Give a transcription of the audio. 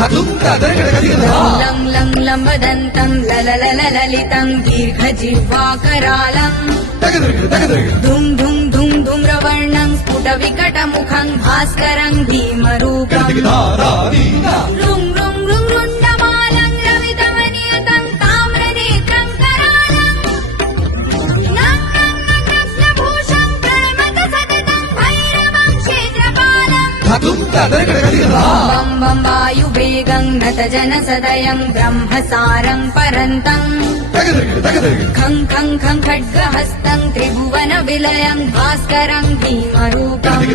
लं लं लम्बदन्तं लललललितं दीर्घजिह्वाकरालं धुं धुं धुं धूम्रवर्णं स्फुटविकटमुखं भास्करं भीमरूपं रुं रुं रुं रुण्डमालं रवितमनियतं ताम्रनेत्रं करालं नग्नभूषं प्रणमत सततं भैरवं क्षेत्रपालम् बं बं वायुवेगं नतजनसदयं ब्रह्मसारं परन्तं खं खं खं खड्गहस्तं त्रिभुवनविलयं भास्करं भीमरूपम्